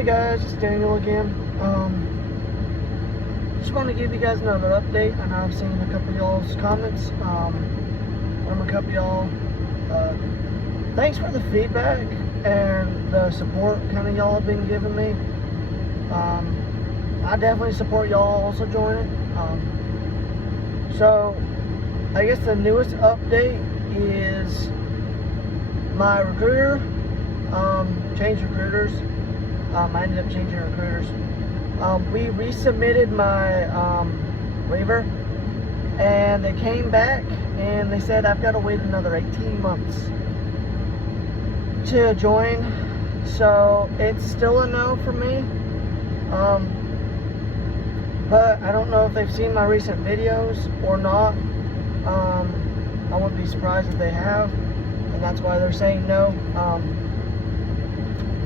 Hey guys, it's Daniel again. Just want to give you guys another update. I know I've seen a couple of y'all's comments from a couple of y'all. Thanks for the feedback and the support kind of y'all have been giving me. I definitely support y'all also joining. So I guess the newest update is my recruiter changed recruiters. I ended up changing recruiters. We resubmitted my waiver, and they came back and they said I've got to wait another 18 months to join. So it's still a no for me. But I don't know if they've seen my recent videos or not. I wouldn't be surprised if they have, and that's why they're saying no.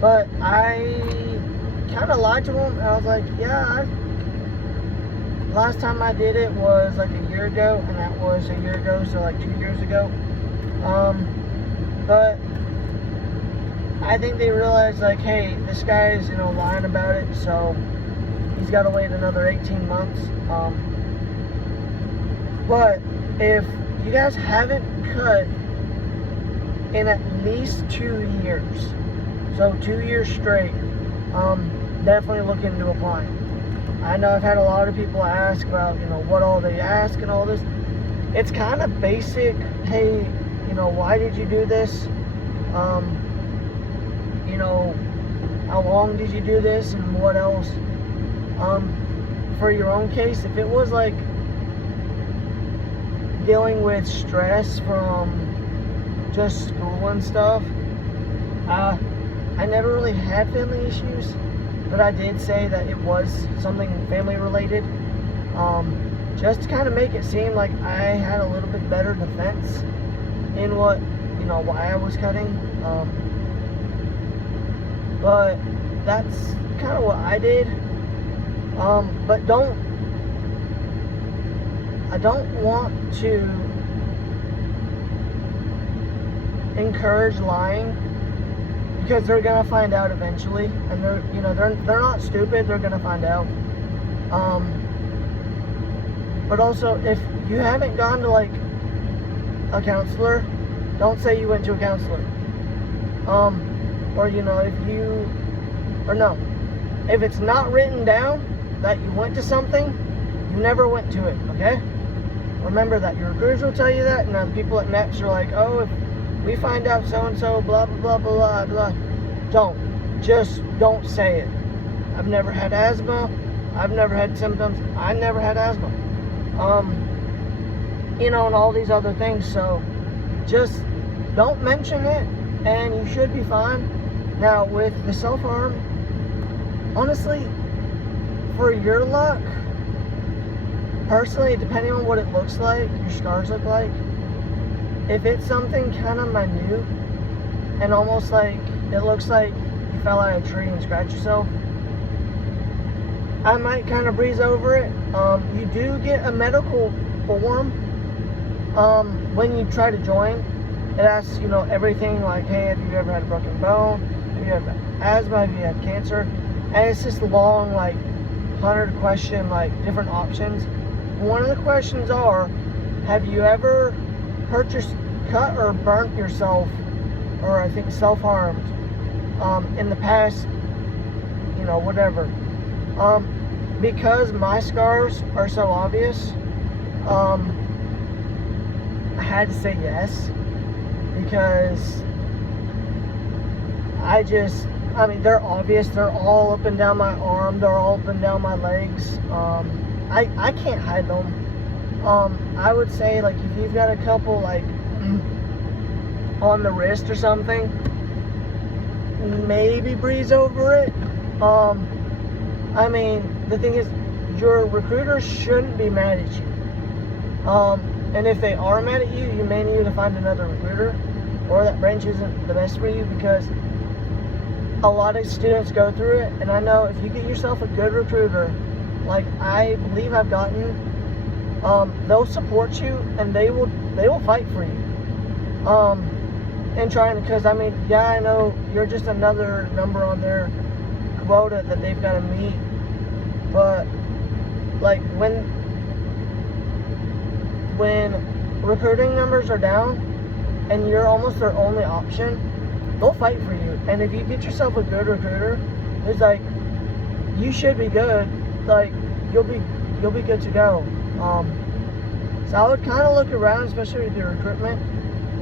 But I kind of lied to them, and I was like, yeah, last time I did it was like a year ago, and that was a year ago, so like 2 years ago. But I think they realized, like, hey, this guy is, lying about it, so he's got to wait another 18 months. But if you guys haven't cut in at least 2 years, so 2 years straight, definitely look into applying. I know I've had a lot of people ask about, what all they ask and all this. It's kind of basic. Hey, why did you do this? How long did you do this, and what else? For your own case, if it was like dealing with stress from just school and stuff, I never really had family issues, but I did say that it was something family related, just to kind of make it seem like I had a little bit better defense in what, why I was cutting. But that's kind of what I did. But I don't want to encourage lying, because they're gonna find out eventually, and they're not stupid. They're gonna find out. But also, if you haven't gone to like a counselor, don't say you went to a counselor. If it's not written down that you went to something, you never went to it. Okay? Remember that. Your recruiters will tell you that, and then people at MEPS are like, oh, if we find out so-and-so, blah, blah, blah, blah, blah. Don't say it. I've never had asthma. I've never had symptoms. I never had asthma. And all these other things. So just don't mention it, and you should be fine. Now, with the self-harm, honestly, for your luck, personally, depending on what it looks like, your scars look like, if it's something kind of minute and almost like it looks like you fell out of a tree and scratched yourself, I might kind of breeze over it. You do get a medical form when you try to join. It asks, everything like, hey, have you ever had a broken bone? Have you ever had asthma? Have you had cancer? And it's just long, like, 100 question, like, different options. One of the questions are, have you ever cut or burnt yourself, or I think self-harmed, in the past, whatever. Because my scars are so obvious, I had to say yes, because they're obvious. They're all up and down my arm. They're all up and down my legs. I can't hide them. I would say, like, if you've got a couple, like, on the wrist or something, maybe breeze over it. The thing is, your recruiters shouldn't be mad at you. And if they are mad at you, you may need to find another recruiter, or that branch isn't the best for you, because a lot of students go through it. And I know if you get yourself a good recruiter, like I believe I've gotten, they'll support you, and they will fight for you. And trying, because I know you're just another number on their quota that they've got to meet. But like when recruiting numbers are down and you're almost their only option, they'll fight for you. And if you get yourself a good recruiter, it's like you should be good. Like you'll be good to go. So I would kind of look around, especially with your recruitment.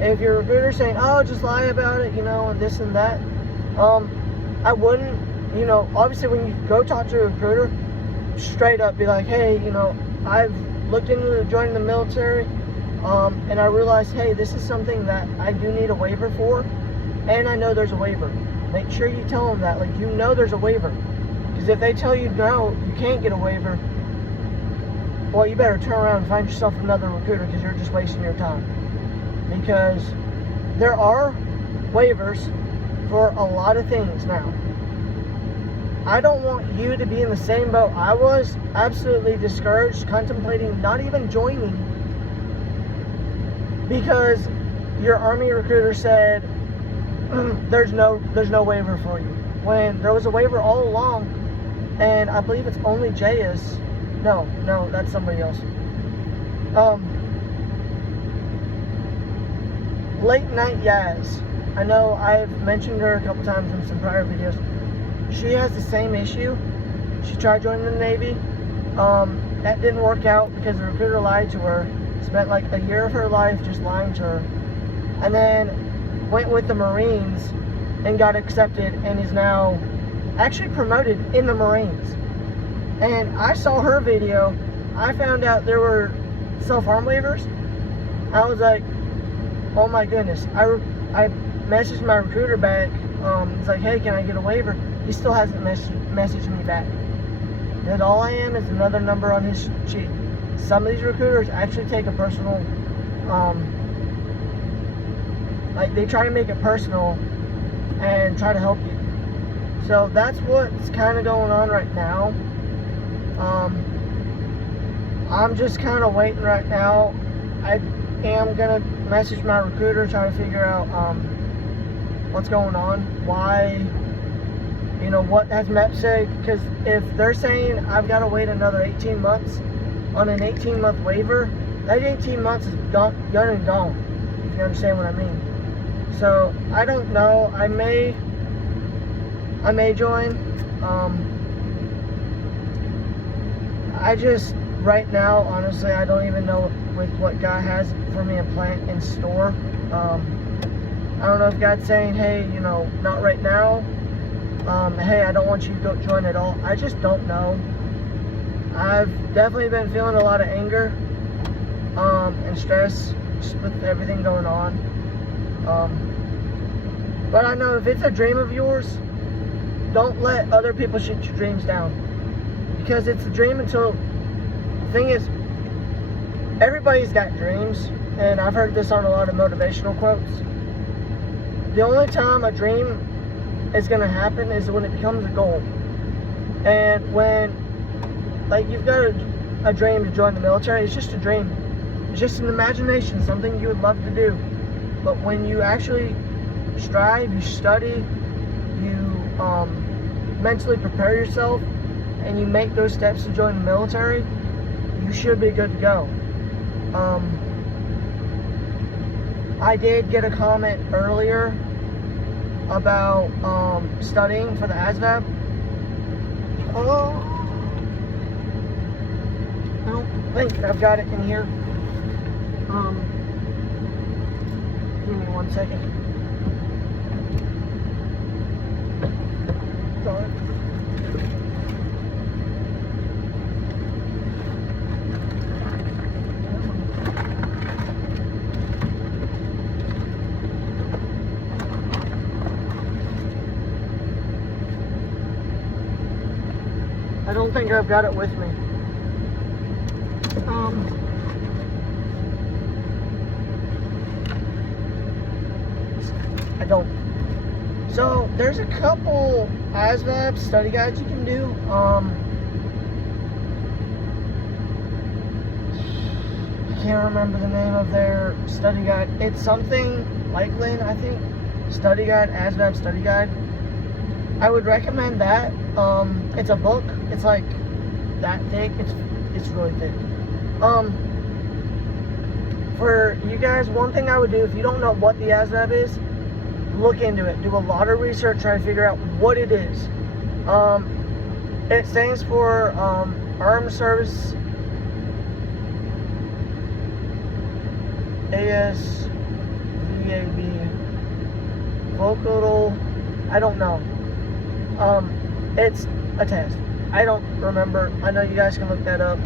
If your recruiter's saying, "Oh, just lie about it," and this and that, I wouldn't. Obviously, when you go talk to a recruiter, straight up be like, "Hey, I've looked into joining the military, and I realized, hey, this is something that I do need a waiver for, and I know there's a waiver." Make sure you tell them that, there's a waiver. Because if they tell you no, you can't get a waiver, well, you better turn around and find yourself another recruiter, because you're just wasting your time. Because there are waivers for a lot of things now. I don't want you to be in the same boat I was, absolutely discouraged, contemplating not even joining, because your Army recruiter said there's no waiver for you, when there was a waiver all along. And I believe it's only JAS. No, that's somebody else. Late Night Yaz. I know I've mentioned her a couple times in some prior videos. She has the same issue. She tried joining the Navy. That didn't work out because the recruiter lied to her. Spent like a year of her life just lying to her. And then went with the Marines and got accepted and is now actually promoted in the Marines. And I saw her video. I found out there were self-harm waivers. I was like, oh my goodness. I messaged my recruiter back. It's like, hey, can I get a waiver? He still hasn't messaged me back. And all I am is another number on his sheet. Some of these recruiters actually take a personal, they try to make it personal and try to help you. So that's what's kind of going on right now. I'm just kind of waiting right now. I am going to message my recruiter, try to figure out what's going on, why, what has MEP said, because if they're saying I've got to wait another 18 months on an 18-month waiver, that 18 months is done and gone, if you understand what I mean. So I don't know. I may join. I just right now, honestly, I don't even know with what God has for me in store. I don't know if God's saying, hey, not right now. Hey, I don't want you to go join at all. I just don't know. I've definitely been feeling a lot of anger and stress just with everything going on. But I know if it's a dream of yours, don't let other people shoot your dreams down. Because it's a dream until... The thing is, everybody's got dreams. And I've heard this on a lot of motivational quotes. The only time a dream is going to happen is when it becomes a goal. And when, you've got a dream to join the military, it's just a dream. It's just an imagination, something you would love to do. But when you actually strive, you study, you mentally prepare yourself, and you make those steps to join the military, you should be good to go. I did get a comment earlier about studying for the ASVAB. I don't think I've got it in here. Give me 1 second. Sorry. I don't think I've got it with me. I don't. So there's a couple ASVAB study guides you can do. I can't remember the name of their study guide. It's something Lakeland, I think. Study guide, ASVAB study guide. I would recommend that. It's a book. It's like that thick. It's really thick. For you guys, one thing I would do if you don't know what the ASVAB is, look into it. Do a lot of research, try to figure out what it is. It stands for Armed Service ASVAB vocal. I don't know. It's a test. I don't remember. I know you guys can look that up.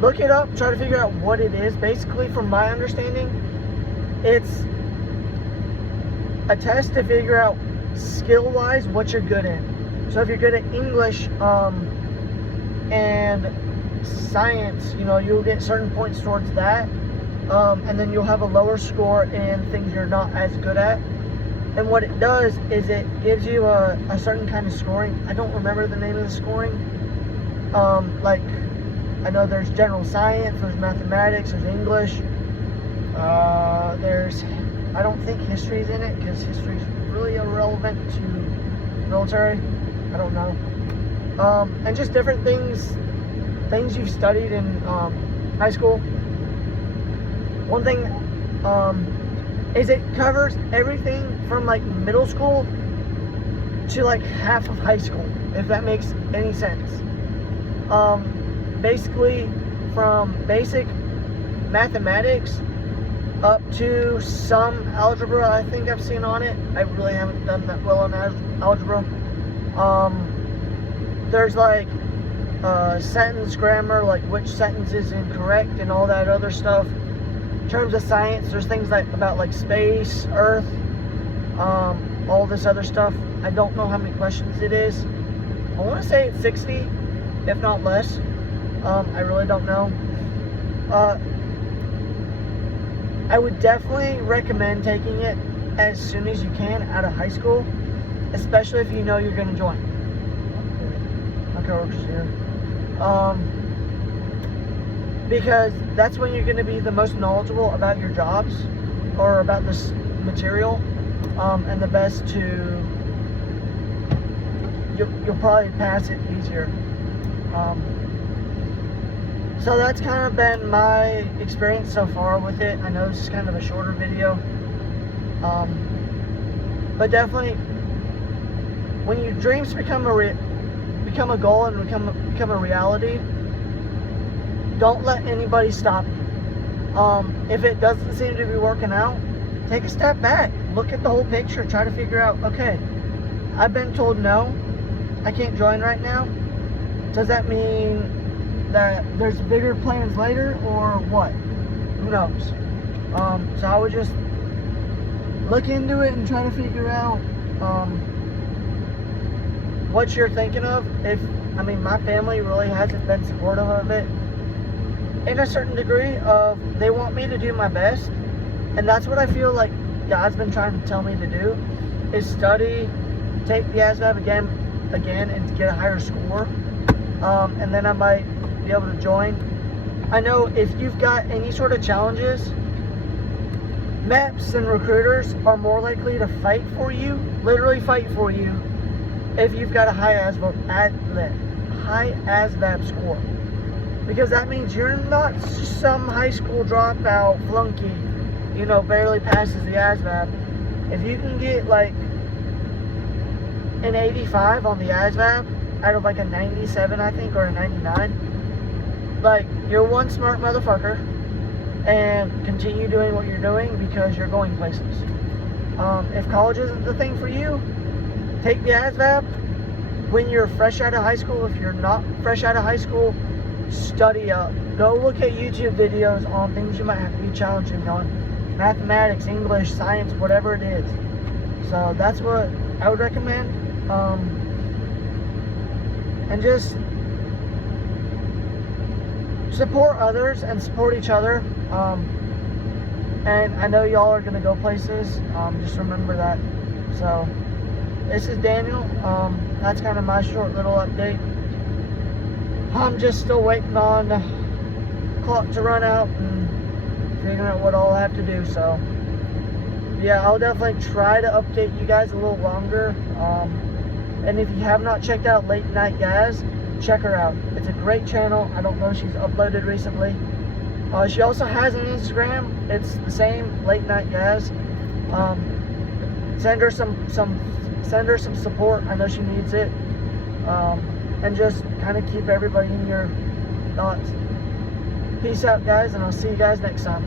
Look it up. Try to figure out what it is. Basically, from my understanding, it's a test to figure out skill-wise what you're good in. So if you're good at English and science, you know, you'll get certain points towards that. And then you'll have a lower score in things you're not as good at. And what it does is it gives you a certain kind of scoring. I don't remember the name of the scoring. Like, I know there's general science, there's mathematics, there's English. I don't think history's in it, because history's really irrelevant to military. I don't know. And just different things you've studied in high school. One thing is it covers everything from like middle school to like half of high school, if that makes any sense. Basically from basic mathematics up to some algebra I think I've seen on it. I really haven't done that well on algebra. There's like sentence grammar, like which sentence is incorrect and all that other stuff. In terms of science, there's things like about like space, Earth, all this other stuff. I don't know how many questions it is. I want to say it's 60, if not less. I really don't know. I would definitely recommend taking it as soon as you can out of high school, especially if you know you're going to join. My coworker's here. Because that's when you're going to be the most knowledgeable about your jobs or about this material, and the best to, you'll probably pass it easier. So that's kind of been my experience so far with it. I know this is kind of a shorter video, but definitely when your dreams become a goal and become a reality, don't let anybody stop you. If it doesn't seem to be working out, take a step back, look at the whole picture, try to figure out, okay, I've been told no, I can't join right now. Does that mean that there's bigger plans later, or what? Who knows? So I would just look into it and try to figure out what you're thinking of. My family really hasn't been supportive of it in a certain degree. They want me to do my best, and that's what I feel like God's been trying to tell me to do, is study, take the ASVAB again and get a higher score, and then I might be able to join. I know if you've got any sort of challenges, MEPS and recruiters are more likely to fight for you, literally fight for you, if you've got a high ASVAB score. Because that means you're not some high school dropout flunky, barely passes the ASVAB. If you can get like an 85 on the ASVAB out of like a 97, I think, or a 99, like, you're one smart motherfucker, and continue doing what you're doing because you're going places. If college isn't the thing for you, take the ASVAB when you're fresh out of high school. If you're not fresh out of high school, study up. Go look at YouTube videos on things you might have to be challenging on. Mathematics, English, science, whatever it is. So that's what I would recommend. And just support others and support each other. And I know y'all are going to go places. Just remember that. So this is Daniel. That's kind of my short little update. I'm just still waiting on the clock to run out and figuring out what all I have to do. So yeah, I'll definitely try to update you guys a little longer. And if you have not checked out Late Night Yaz, check her out. It's a great channel. I don't know if she's uploaded recently. She also has an Instagram. It's the same, Late Night Yaz. Send her some support. I know she needs it. And just kind of keep everybody in your thoughts. Peace out, guys, and I'll see you guys next time.